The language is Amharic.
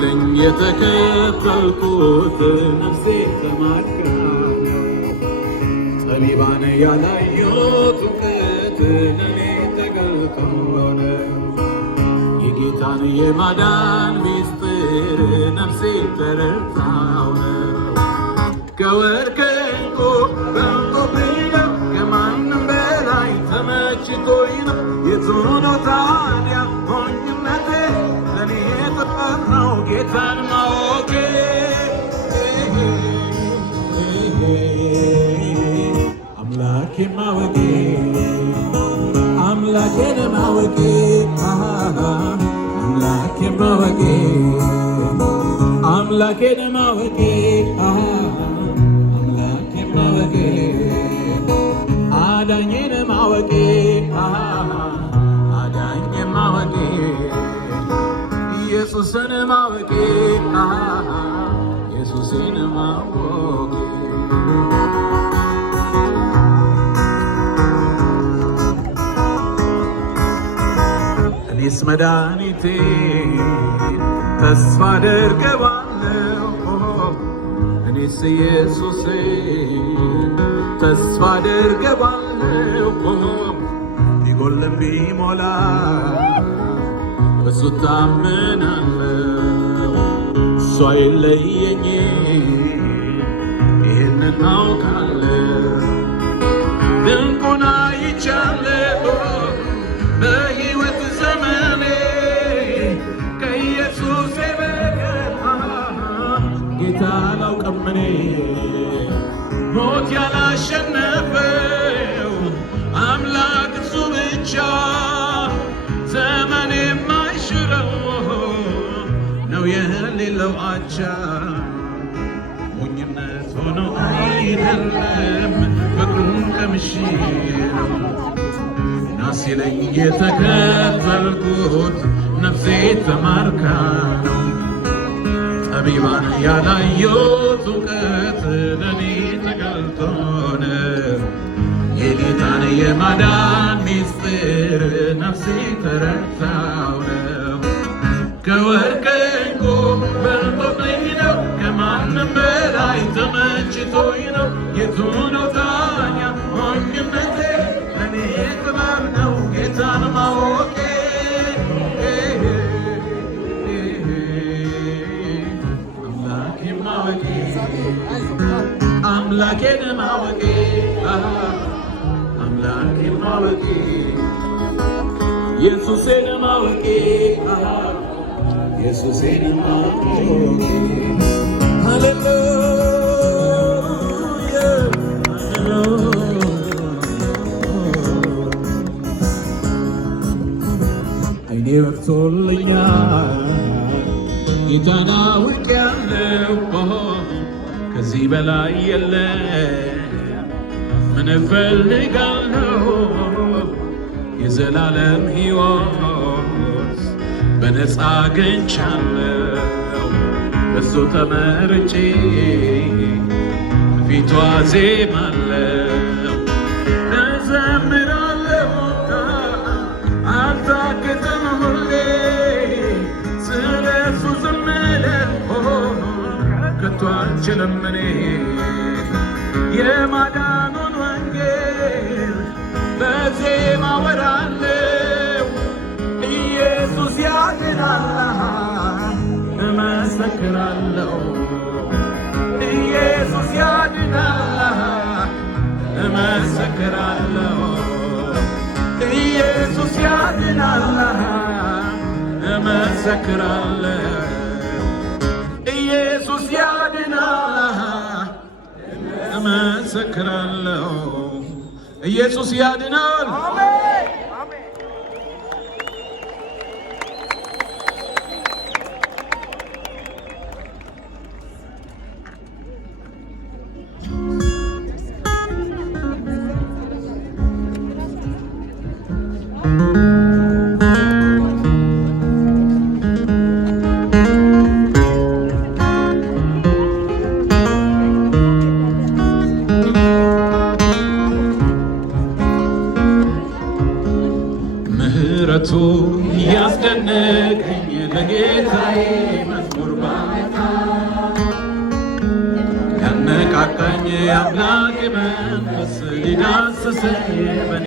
ሲለኝ የተከተልኩት ነፍሴ ተማርካ ጠቢባን ያላዩት እውቀት ለኔ ተገልጦ የጌታን የማዳን ሚስጥር ነፍሴ ተረድታው ከወርቅ ከዕንቁ በልጦብኝ ነው ከማንም በላይ ተመችቶኝ ነው የቱ ነው ታዲያ ሞኝነቴ ለኔ ጥበብ ነው ጌታን ማወቄ አምላኬን ማወቄ አምላኬን ማወቄ አምላኬን ማወቄ አምላኬን ማወቄ አምላኬን ማወቄ አዳኜን ማወቄ አዳኜን ማወቄ ኢየሱስን ማወቄ ኢየሱስን ማወቄ እኔስ መድኃኒቴ ተስፋ አደርገዋለሁ እኔስ ኢየሱሴ ተስፋ አደርገዋለሁ ቢጎልም ቢሞላ በሱ ታምናለሁ እሱ አይለየኝም ይህንን አውቃለሁ ድንቁን አይቻለሁ በሕይወት ዘመኔ ከኢየሱስ በቀር ጌታ አላውቅም እኔ ሞት ያላሸነፈው አምላክ እሱ ብቻ ዘመን የማይሽረው ነው የሌለው አቻ ሞኝነት ሆኖ አይደለም ፍቅሩን ቀምሼ ነው ሲለኝ የተከተልኩት ነፍሴ ተማርካ ነው ጠቢባን ያላዩት እውቀት ለኔ ተገልጦ ነው የጌታን የማዳን ሚስጥር ነፍሴ ተረድታው ነው ከወርቅ ከዕንቁ በልጦብኝ ነው ከማንም በላይ ተመችቶኝ ነው የቱ ነው ታዲያ ሞኝነቴ ለኔ ጥበብ ነው ጌታን ማወቄ አምላኬን ማወቄ አምላኬን ማወቄ አምላኬን ማወቄ ኢየሱሴን ማወቄ ኢየሱሴን ማወቄ ሃሌሉያ አይኔ በርቶልኛል ጌታን አውቄያለሁ ከዚህ በላይ የለም ምን እፈልጋለሁ የዘላለም ሕይወት በነፃ አግኝቻለሁ በሱ ተመርጬ ፊቷ ዜማለሁ እዘምራለሁ አልታክትም ሁሌ ስለሱ ዝም ልል ከቶ አልችልም እኔ የማዳኑን ወንጌል በዜማ ወራለሁ ኢየሱስ ያድናል እመሰክራለሁ ኢየሱስ ያድናል እመሰክራለሁ ኢየሱስ ያድናል እመሰክራለሁ ኢየሱስ ያድናል እመሰክራለሁ ኢየሱስ ያድናል ምሕረቱ ያስደነቀኝ በጌታዬ መዝሙር ባታ ያነቃቃኝ አምላክ መንፈስ ሊዳስሰኝ